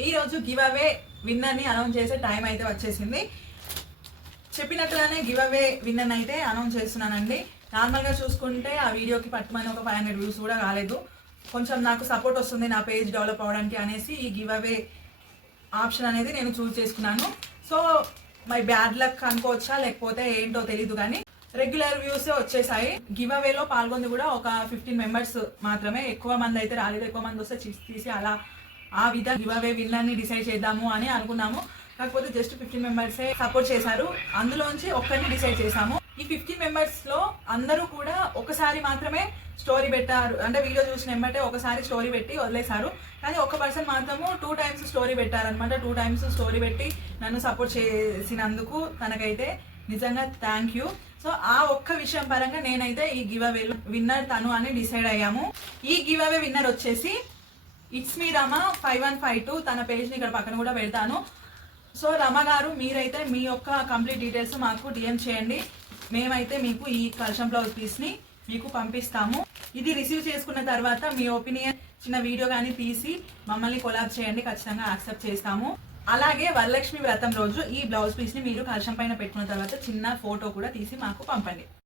ఈ రోజు give away winner ని అనౌన్స్ చేసే టైం అయితే వచ్చేసింది. చెప్పినట్లుగానే గివ్ అవే విన్నర్ అయితే అనౌన్స్ చేస్తున్నానండి. నార్మల్ గా చూసుకుంటే ఆ వీడియోకి పట్టుమని ఒక 500 వ్యూస్ కూడా కాలేదు. కొంచెం నాకు సపోర్ట్ వస్తుంది నా పేజ్ డెవలప్ అవడానికి అనేసి ఈ గివ్ అవే ఆప్షన్ అనేది నేను చూస్ చేసుకున్నాను. సో మై బ్యాడ్ లక్ అనుకోవచ్చా లేకపోతే ఏంటో తెలీదు, కానీ రెగ్యులర్ వ్యూస్ వచ్చేసాయి. గివ్ అవేలో పాల్గొంది కూడా ఒక 15 మెంబర్స్ మాత్రమే, ఎక్కువ మంది అయితే రాలేదు. ఎక్కువ మంది వస్తే తీసి అలా ఆ విధంగా గివ్ అవే విన్నర్ ని డిసైడ్ చేద్దాము అని అనుకున్నాము. కాకపోతే జస్ట్ 15 మెంబర్సే సపోర్ట్ చేశారు. అందులోంచి ఒక్కరిని డిసైడ్ చేశాము. ఈ 15 మెంబర్స్ లో అందరూ కూడా ఒకసారి మాత్రమే స్టోరీ పెట్టారు, అంటే వీడియో చూసిన వెంబటే ఒకసారి స్టోరీ పెట్టి వదిలేశారు. కానీ ఒక పర్సన్ మాత్రము 2 టైమ్స్ స్టోరీ పెట్టారనమాట. 2 టైమ్స్ స్టోరీ పెట్టి నన్ను సపోర్ట్ చేసినందుకు తనకైతే నిజంగా థ్యాంక్ యూ. సో ఆ ఒక్క విషయం పరంగా నేనైతే ఈ గివ్ అవే విన్నర్ తను అని డిసైడ్ అయ్యాము. ఈ గివ్ అవే విన్నర్ వచ్చేసి ఇట్స్ మీ రమ 5152. తన పేజ్ని ఇక్కడ పక్కన కూడా పెడతాను. సో రమ గారు, మీరైతే మీ యొక్క కంప్లీట్ డీటెయిల్స్ మాకు డిఎం చేయండి. మేమైతే మీకు ఈ కల్షం బ్లౌజ్ పీస్ని మీకు పంపిస్తాము. ఇది రిసీవ్ చేసుకున్న తర్వాత మీ ఒపీనియన్ చిన్న వీడియో కానీ తీసి మమ్మల్ని కొలాబ్ చేయండి, ఖచ్చితంగా యాక్సెప్ట్ చేస్తాము. అలాగే వరలక్ష్మి వ్రతం రోజు ఈ బ్లౌజ్ పీస్ని మీరు కల్షం పైన పెట్టుకున్న తర్వాత చిన్న ఫోటో కూడా తీసి మాకు పంపండి.